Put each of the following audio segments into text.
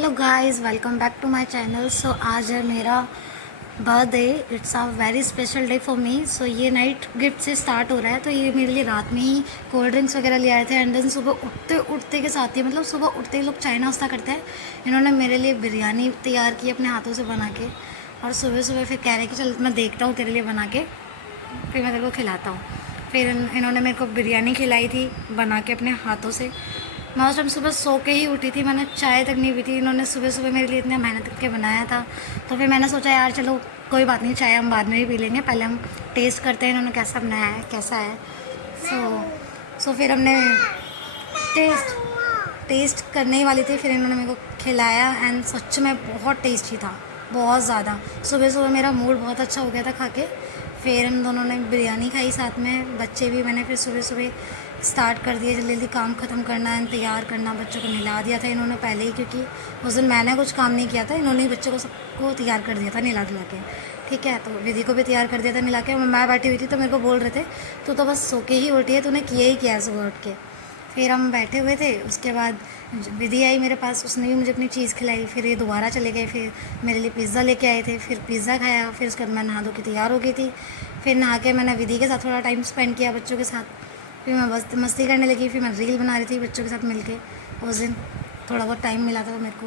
Hello guys, welcome back to my channel. So आज है मेरा birthday. It's a very special day for me. So ये night gift से start हो रहा है, तो ये मेरे लिए रात में ही कोल्ड ड्रिंक्स वगैरह ले आए थे। एंड देन सुबह उठते उठते के साथ ही, मतलब सुबह उठते ही लोग चाय नाश्ता करते हैं, इन्होंने मेरे लिए बिरयानी तैयार की अपने हाथों से बना के। और सुबह सुबह फिर कह रहे कि चल मैं देखता हूँ तेरे लिए बना के, फिर मैं तेरे को खिलाता हूँ। फिर इन्होंने मेरे को बिरयानी खिलाई थी बना के अपने हाथों से। मैं उस टाइम सुबह सो के ही उठी थी, मैंने चाय तक नहीं पी थी। इन्होंने सुबह सुबह मेरे लिए इतना मेहनत करके बनाया था, तो फिर मैंने सोचा यार चलो कोई बात नहीं, चाय हम बाद में भी पी लेंगे, पहले हम टेस्ट करते हैं इन्होंने कैसा बनाया है कैसा है। सो फिर हमने टेस्ट टेस्ट करने ही वाली थी, फिर इन्होंने मेरे को खिलाया। एंड सच में बहुत टेस्टी था, बहुत ज़्यादा। सुबह सुबह मेरा मूड बहुत अच्छा हो गया था खा के। फिर हम दोनों ने बिरयानी खाई साथ में, बच्चे भी। मैंने फिर सुबह सुबह स्टार्ट कर दिया जल्दी जल्दी काम ख़त्म करना एंड तैयार करना। बच्चों को नहला दिया था इन्होंने पहले ही, क्योंकि उस दिन मैंने कुछ काम नहीं किया था, इन्होंने ही बच्चों को सबको तैयार कर दिया था नहला धुला के। ठीक है, तो विधि को भी तैयार कर दिया था नहला के। मैं बैठी हुई थी तो मेरे को बोल रहे थे तो बस सो के ही उठी है, तूने किया ही किया है सुबह उठ के। फिर हम बैठे हुए थे, उसके बाद विधि आई मेरे पास, उसने भी मुझे अपनी चीज़ खिलाई। फिर ये दोबारा चले गए, फिर मेरे लिए पिज़्ज़ा लेके आए थे, फिर पिज़्ज़ा खाया। फिर उसके बाद मैं नहा धो के तैयार हो गई थी। फिर नहा के मैंने विधि के साथ थोड़ा टाइम स्पेंड किया बच्चों के साथ। फिर मैं बस मस्ती करने लगी, फिर मैं रील बना रही थी बच्चों के साथ मिलके। उस दिन थोड़ा बहुत टाइम मिला था मेरे को,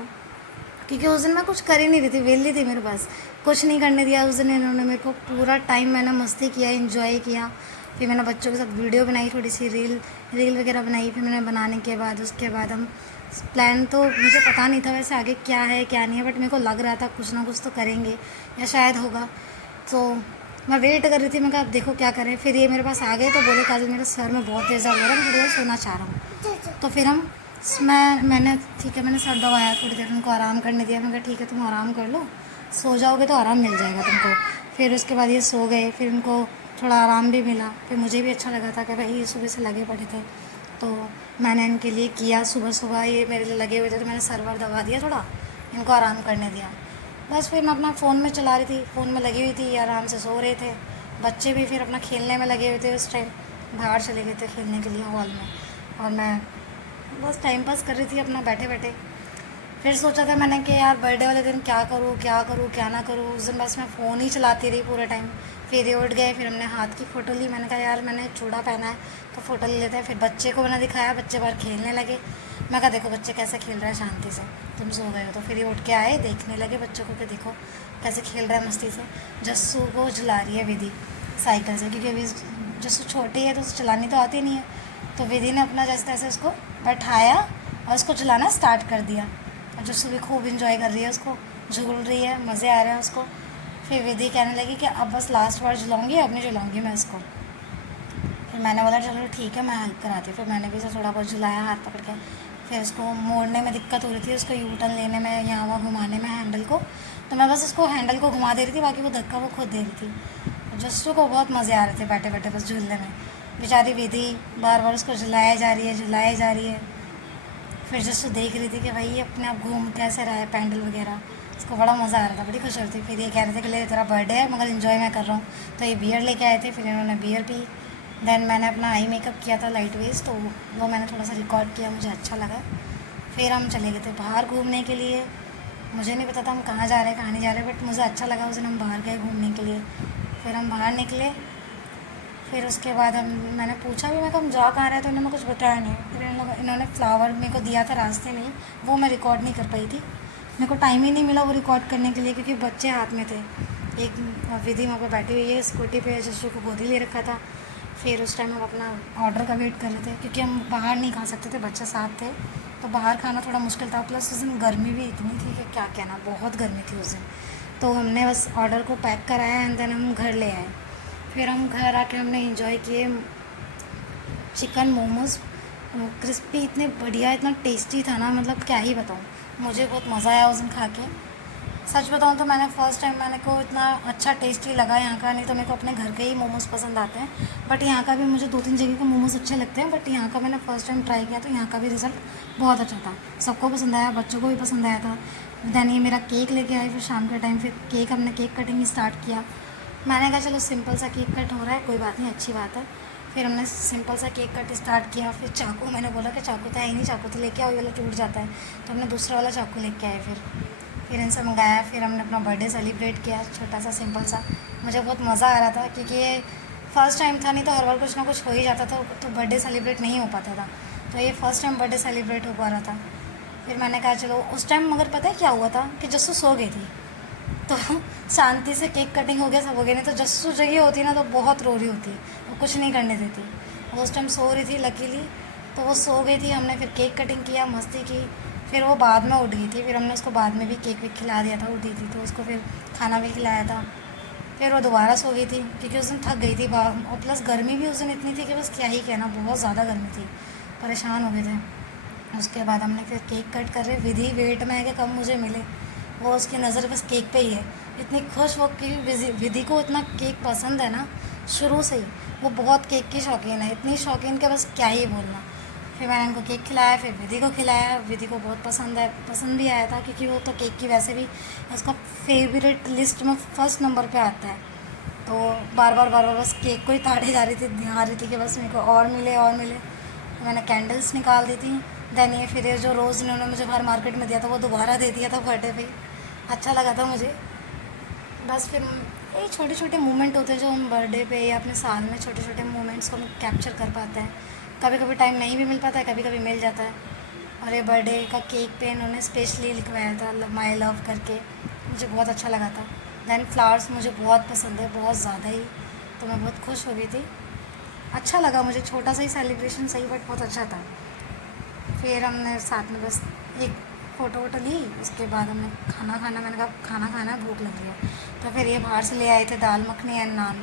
क्योंकि उस दिन मैं कुछ कर ही नहीं रही थी, वेली थी मेरे पास, कुछ नहीं करने दिया उस दिन इन्होंने मेरे को। पूरा टाइम मैंने मस्ती किया, इंजॉय किया। फिर मैंने बच्चों के साथ वीडियो बनाई, थोड़ी सी रील वगैरह बनाई। फिर मैंने बनाने के बाद उसके बाद हम प्लान, तो मुझे पता नहीं था वैसे आगे क्या है क्या नहीं है, बट मेरे को लग रहा था कुछ ना कुछ तो करेंगे या शायद होगा। तो मैं वेट कर रही थी, मैं कहा अब देखो क्या करें। फिर ये मेरे पास आ गए तो बोले काजल मेरे सर में बहुत तेज़ दर्द हो रहा है, मैं थोड़ी देर सोना चाह रहा हूँ। तो फिर मैंने ठीक है, मैंने सर दबाया, थोड़ी देर उनको आराम करने दिया। मैंने कहा ठीक है तुम आराम कर लो, सो जाओगे तो आराम मिल जाएगा तुमको। फिर उसके बाद ये सो गए, फिर उनको थोड़ा आराम भी मिला। फिर मुझे भी अच्छा लगा था कि भाई ये सुबह से लगे पड़े थे, तो मैंने इनके लिए किया। सुबह सुबह ये मेरे लिए लगे हुए थे, तो मैंने सर वर दबा दिया, थोड़ा इनको आराम करने दिया। बस फिर मैं अपना फ़ोन में चला रही थी, फ़ोन में लगी हुई थी, आराम से सो रहे थे। बच्चे भी फिर अपना खेलने में लगे हुए थे, उस टाइम बाहर चले गए थे खेलने के लिए हॉल में, और मैं बस टाइम पास कर रही थी अपना बैठे बैठे। फिर सोचा था मैंने कि यार बर्थडे वाले दिन क्या करूँ क्या करूँ क्या ना करूँ। उस दिन बस मैं फ़ोन ही चलाती रही पूरे टाइम। फिर ये उठ गए, फिर हमने हाथ की फ़ोटो ली। मैंने कहा यार मैंने चूड़ा पहना है तो फ़ोटो ले लेते हैं। फिर बच्चे को मैंने दिखाया, बच्चे बाहर खेलने लगे। मैं कहा देखो बच्चे कैसे खेल रहे हैं शांति से, तुम सो गए हो। तो फिर ये उठ के आए, देखने लगे बच्चों को कि देखो कैसे खेल रहा है मस्ती से। जस्सू को झुला रही है विधि साइकिल से, क्योंकि अभी जस्सू छोटी है तो उसे चलानी तो आती नहीं है। तो विधि ने अपना जैसे तैसे उसको बैठाया और उसको चलाना स्टार्ट कर दिया। और जस्सू भी खूब इंजॉय कर रही है, उसको झूल रही है, मज़े आ रहे हैं उसको। फिर विधि कहने लगी कि अब बस लास्ट बार झुलाऊंगी, अब नहीं झुलाऊंगी मैं इसको। फिर मैंने बोला चलो ठीक है मैं हेल्प कराती हूँ। फिर मैंने भी इसे थोड़ा बहुत झुलाया हाथ पकड़ के। फिर उसको मोड़ने में दिक्कत हो रही थी, उसको यू टर्न लेने में, यहाँ वहाँ घुमाने में हैंडल को। तो मैं बस उसको हैंडल को घुमा दे रही थी, बाकी वो धक्का वो खुद दे रही थी। जस्सू को बहुत मज़े आ रहे थे बैठे बैठे बस झूलने में। बेचारी विधि बार बार उसको झुलाया जा रही है, झुलाया जा रही है। फिर जस्सू देख रही थी कि भाई ये अपने आप घूम कैसे रहा है पैंडल वगैरह, उसको बड़ा मज़ा आ रहा था, बड़ी खुश हो रही थी। फिर ये कह रहे थे कि ले तेरा बर्थडे है मगर इन्जॉय मैं कर रहा हूँ, तो ये बियर लेके आए थे। फिर इन्होंने बियर पी। देन मैंने अपना आई मेकअप किया था लाइट वेज, तो वो मैंने थोड़ा सा रिकॉर्ड किया, मुझे अच्छा लगा। फिर हम चले गए थे बाहर घूमने के लिए। मुझे नहीं पता था हम कहाँ जा रहे हैं कहाँ नहीं जा रहे, बट मुझे अच्छा लगा उस दिन हम बाहर गए घूमने के लिए। फिर हम बाहर निकले। फिर उसके बाद मैंने पूछा भी, मैं कहा हम जा कहाँ रहे हैं, तो इन्होंने कुछ बताया नहीं। फिर इन्होंने फ्लावर मेरे को दिया था रास्ते में ही, वो मैं रिकॉर्ड नहीं कर पाई थी, मेरे को टाइम ही नहीं मिला वो रिकॉर्ड करने के लिए, क्योंकि बच्चे हाथ में थे। एक विधि वहाँ पर बैठी हुई है स्कूटी पे, जस्सू को गोदी ले रखा था। फिर उस टाइम हम अपना ऑर्डर का वेट कर रहे थे, क्योंकि हम बाहर नहीं खा सकते थे, बच्चे साथ थे, तो बाहर खाना थोड़ा मुश्किल था। प्लस उस दिन गर्मी भी इतनी थी कि क्या कहना, बहुत गर्मी थी उस दिन। तो हमने बस ऑर्डर को पैक कराया एंड देन हम घर ले आए। फिर हम घर आके हमने इंजॉय किए चिकन मोमोज़, क्रिस्पी, इतने बढ़िया, इतना टेस्टी था ना, मतलब क्या ही बताऊँ। मुझे बहुत मज़ा आया उस दिन खा के। सच बताऊँ तो मैंने फ़र्स्ट टाइम मैंने को इतना अच्छा टेस्टी लगा यहाँ का। नहीं तो मेरे को अपने घर के ही मोमोज़ पसंद आते हैं, बट यहाँ का भी मुझे 2-3 जगह के मोमोज़ अच्छे लगते हैं, बट यहाँ का मैंने फ़र्स्ट टाइम ट्राई किया तो यहाँ का भी रिज़ल्ट बहुत अच्छा था। सबको पसंद आया, बच्चों को भी पसंद आया था। देन ये मेरा केक लेके आए फिर शाम के टाइम। फिर हमने केक कटिंग स्टार्ट किया। मैंने कहा चलो सिंपल सा केक कट हो रहा है, कोई बात नहीं, अच्छी बात है। फिर हमने सिंपल सा केक कट स्टार्ट किया। फिर चाकू, मैंने बोला कि चाकू तो है ही नहीं, चाकू तो लेके आओ, ये वाला टूट जाता है, तो हमने दूसरा वाला चाकू लेके आए। फिर इनसे मंगाया। फिर हमने अपना बर्थडे सेलिब्रेट किया, छोटा सा सिंपल सा। मुझे बहुत मज़ा आ रहा था क्योंकि ये फ़र्स्ट टाइम था, नहीं तो हर बार कुछ ना कुछ हो ही जाता था तो बर्थडे सेलिब्रेट नहीं हो पाता था। तो ये फ़र्स्ट टाइम बर्थडे सेलिब्रेट हो पा रहा था। फिर मैंने कहा चलो, उस टाइम मगर पता है क्या हुआ था कि जस्सू सो गई थी, तो शांति से केक कटिंग हो गया, सब हो गया। नहीं तो जस्सू जगह होती ना तो बहुत रो रही होती, वो कुछ नहीं करने देती। वो उस टाइम सो रही थी लकीली, तो वो सो गई थी। हमने फिर केक कटिंग किया, मस्ती की। फिर वो बाद में उठ गई थी, फिर हमने उसको बाद में भी केक वेक खिला दिया था, उठी थी तो उसको फिर खाना भी खिलाया था। फिर वो दोबारा सो गई थी क्योंकि उस दिन थक गई थी बाहर, और प्लस गर्मी भी उस दिन इतनी थी कि बस क्या ही कहना, बहुत ज़्यादा गर्मी थी, परेशान हो गए थे। उसके बाद हमने फिर केक कट कर रहे। विधि वेट में है कि कम मुझे मिले, वो उसकी नज़र बस केक पे ही है। इतनी खुश वो कि विधि को इतना केक पसंद है ना शुरू से ही, वो बहुत केक की शौकीन है, इतनी शौकीन कि बस क्या ही बोलना। फिर मैंने उनको केक खिलाया, फिर विधि को खिलाया। विधि को बहुत पसंद है, पसंद भी आया था क्योंकि वो तो केक की वैसे भी उसका फेवरेट लिस्ट में फर्स्ट नंबर पे आता है। तो बार बार बस केक को ही ताड़ी जा रही थी, ध्यान रही थी कि बस मेरे को और मिले और मिले। तो मैंने कैंडल्स निकाल दी थी। देन ये फिर ये जो रोज़ इन्होंने मुझे बाहर मार्केट में दिया था वो दोबारा दे दिया था बर्थडे पे, अच्छा लगा था मुझे। बस फिर ये छोटे छोटे मोमेंट होते हैं जो हम बर्थडे पे या अपने साल में छोटे छोटे मोमेंट्स को हम कैप्चर कर पाते हैं। कभी कभी टाइम नहीं भी मिल पाता है, कभी कभी मिल जाता है। और ये बर्थडे का केक पे इन्होंने स्पेशली लिखवाया था माई लव करके, मुझे बहुत अच्छा लगा था। दैन फ्लावर्स मुझे बहुत पसंद है, बहुत ज़्यादा ही, तो मैं बहुत खुश हो गई थी। अच्छा लगा मुझे, छोटा सा ही सेलिब्रेशन सही बट बहुत अच्छा था। फिर हमने साथ में बस एक फ़ोटो वोटो ली। उसके बाद हमने खाना खाना, मैंने कहा खाना खाना है, भूख लग रही है। तो फिर ये बाहर से ले आए थे दाल मखनी एंड नान,